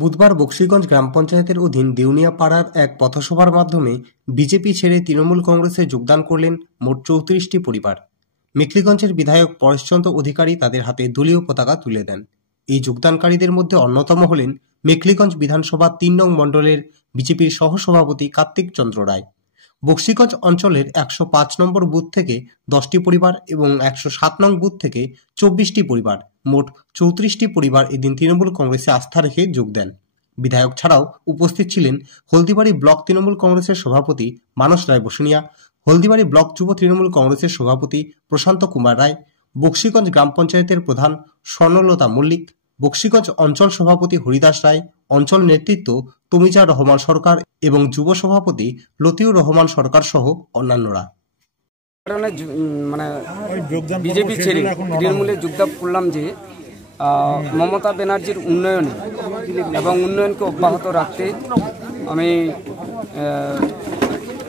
বুধবার বকশীগঞ্জ গ্রাম পঞ্চায়েতের অধীন দেউনিয়া পাড়ার এক পথসভার মাধ্যমে বিজেপি ছেড়ে তৃণমূল কংগ্রেসে যোগদান করলেন মোট ৩৪টি পরিবার। মেখলিগঞ্জের বিধায়ক পরেশচন্দ্র অধিকারী তাদের হাতে দলীয় পতাকা তুলে দেন। এই যোগদানকারীদের মধ্যে অন্যতম হলেন মেখলিগঞ্জ বিধানসভা ৩ নং মণ্ডলের বিজেপির সহসভাপতি কার্তিক চন্দ্র রায়। বকশীগঞ্জ অঞ্চলের ১০৫ নম্বর বুথ থেকে 10টি পরিবার এবং ১০৭ নং বুথ থেকে ২৪টি পরিবার, মোট ৩৪টি পরিবার এদিন তৃণমূল কংগ্রেসে আস্থা রেখে যোগ দেন। বিধায়ক ছাড়াও উপস্থিত ছিলেন হলদিবাড়ি ব্লক তৃণমূল কংগ্রেসের সভাপতি মানস রায় বসুনিয়া, হলদিবাড়ি ব্লক যুব তৃণমূল কংগ্রেসের সভাপতি প্রশান্ত কুমার রায়, বকশীগঞ্জ গ্রাম পঞ্চায়েতের প্রধান স্বর্ণলতা মল্লিক, বকশীগঞ্জ অঞ্চল সভাপতি হরিদাস রায়, অঞ্চল নেতৃত্ব তমিজা রহমান সরকার এবং যুব সভাপতি লতিউর রহমান সরকার সহ অন্যান্যরা। মানে বিজেপি ছেড়ে তৃণমূলে যোগদান করলাম যে মমতা ব্যানার্জির উন্নয়ন এবং উন্নয়নকে অব্যাহত রাখতে আমি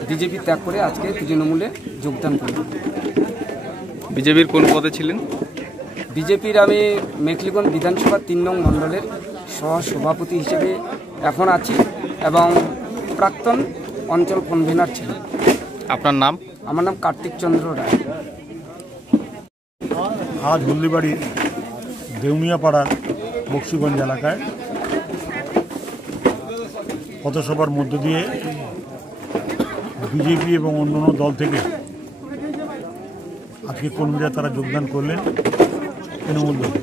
বিজেপি ত্যাগ করে আজকে তৃণমূলে যোগদান করলাম। বিজেপির কোন পদে ছিলেন? বিজেপির আমি মেখলিগঞ্জ বিধানসভা ৩ নং মণ্ডলের সহসভাপতি হিসেবে এখন আছি এবং প্রাক্তন অঞ্চল কনভেনার ছিলেন। আপনার নাম? আমার নাম কার্তিক চন্দ্র রায়। আজ হলদিবাড়ির দেউনিয়া পাড়ার বকশীগঞ্জ এলাকায় পথসভার মধ্য দিয়ে বিজেপি এবং অন্যান্য দল থেকে আজকে কর্মীরা তারা যোগদান করলেন তৃণমূল দলে।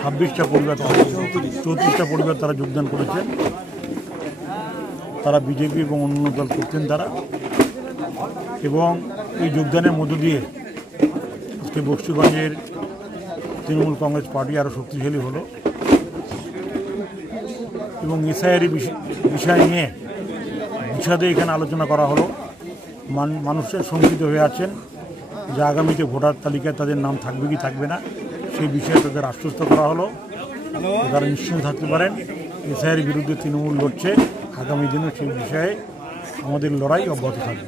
২৬টা পরিবার, ৩৪টা পরিবার তারা যোগদান করেছেন। তারা বিজেপি এবং অন্যান্য দল করতেন তারা, এবং এই যোগদানের মধ্য দিয়ে আজকে বকশীগঞ্জের তৃণমূল কংগ্রেস পার্টি আরও শক্তিশালী হলো এবং এসআইআর বিষয় নিয়ে বিশদে এখানে আলোচনা করা হলো। মানুষের শঙ্কিত হয়ে আছেন যে আগামীতে ভোটার তালিকায় তাদের নাম থাকবে কি থাকবে না, সেই বিষয়ে তাদের আশ্বস্ত করা হলো। তারা নিশ্চিন্ত থাকতে পারেন, এসআইআর বিরুদ্ধে তৃণমূল লড়ছে, আগামী দিনে সেই বিষয়ে আমাদের লড়াই অব্যাহত থাকবে।